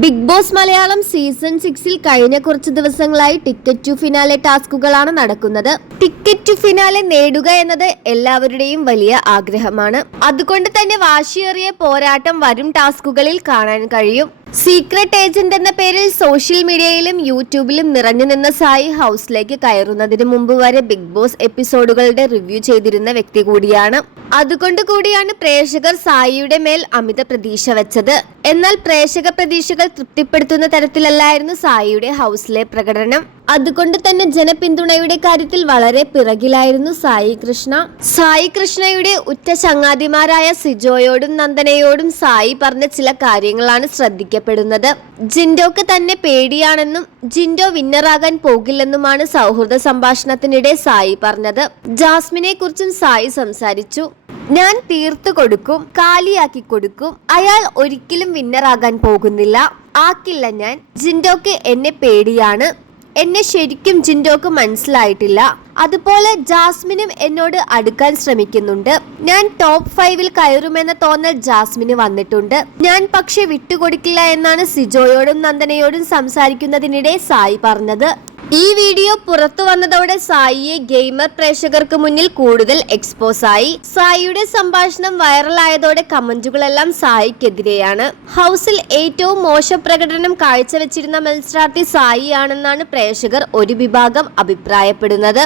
Big boss Malayalam season സിക്സിൽ കഴിഞ്ഞ കുറച്ച് ദിവസങ്ങളായി ടിക്കറ്റ് ടു ഫിനാലെ ടാസ്കുകളാണ് നടക്കുന്നത്. ടിക്കറ്റ് ടു ഫിനാലെ നേടുക എന്നത് എല്ലാവരുടെയും വലിയ ആഗ്രഹമാണ്. അതുകൊണ്ട് തന്നെ വാശിയേറിയ പോരാട്ടം വരും ടാസ്കുകളിൽ കാണാൻ കഴിയും. സീക്രട്ട് ഏജന്റ് എന്ന പേരിൽ സോഷ്യൽ മീഡിയയിലും യൂട്യൂബിലും നിറഞ്ഞു നിന്ന സായി ഹൗസിലേക്ക് കയറുന്നതിന് മുമ്പ് വരെ ബിഗ് ബോസ് എപ്പിസോഡുകളുടെ റിവ്യൂ ചെയ്തിരുന്ന വ്യക്തി കൂടിയാണ്. അതുകൊണ്ട് കൂടിയാണ് പ്രേക്ഷകർ സായിയുടെ മേൽ അമിത പ്രതീക്ഷ വെച്ചത്. എന്നാൽ പ്രേക്ഷക പ്രതീക്ഷകൾ തൃപ്തിപ്പെടുത്തുന്ന തരത്തിലല്ലായിരുന്നു സായിയുടെ ഹൗസിലെ പ്രകടനം. അതുകൊണ്ട് തന്നെ ജനപിന്തുണയുടെ കാര്യത്തിൽ വളരെ പിറകിലായിരുന്നു സായി കൃഷ്ണ. സായി കൃഷ്ണയുടെ ഉറ്റ ചങ്ങാതിമാരായ സിജോയോടും നന്ദനയോടും സായി പറഞ്ഞ ചില കാര്യങ്ങളാണ് ശ്രദ്ധിക്കപ്പെടുന്നത്. ജിൻഡോക്ക് തന്നെ പേടിയാണെന്നും ജിൻഡോ വിന്നറാകാൻ പോകില്ലെന്നുമാണ് സൗഹൃദ സംഭാഷണത്തിനിടെ സായി പറഞ്ഞത്. ജാസ്മിനെ കുറിച്ചും സായി സംസാരിച്ചു. ഞാൻ തീർത്തു കൊടുക്കും കാലിയാക്കി കൊടുക്കും അയാൾ ഒരിക്കലും വിന്നറാകാൻ പോകുന്നില്ല. ആക്കില്ല ഞാൻ. ജിൻഡോക്ക് എന്നെ പേടിയാണ്. എന്നെ ശരിക്കും ജിൻഡോക്ക് മനസ്സിലായിട്ടില്ല. അതുപോലെ ജാസ്മിനും എന്നോട് അടുക്കാൻ ശ്രമിക്കുന്നുണ്ട്. ഞാൻ ടോപ്പ് ഫൈവിൽ കയറുമെന്ന തോന്നൽ ജാസ്മിന് വന്നിട്ടുണ്ട്. ഞാൻ പക്ഷെ വിട്ടുകൊടുക്കില്ല എന്നാണ് സിജോയോടും നന്ദനയോടും സംസാരിക്കുന്നതിനിടെ സായി പറഞ്ഞത്. ഈ വീഡിയോ പുറത്തു വന്നതോടെ സായിയെ ഗെയിമർ പ്രേക്ഷകർക്ക് മുന്നിൽ കൂടുതൽ എക്സ്പോസ് ആയി. സായിയുടെ സംഭാഷണം വൈറലായതോടെ കമന്റുകളെല്ലാം സായിക്കെതിരെയാണ്. ഹൗസിൽ ഏറ്റവും മോശം പ്രകടനം കാഴ്ചവെച്ചിരുന്ന മത്സരാർത്ഥി സായി ആണെന്നാണ് പ്രേക്ഷകർ ഒരു വിഭാഗം അഭിപ്രായപ്പെടുന്നത്.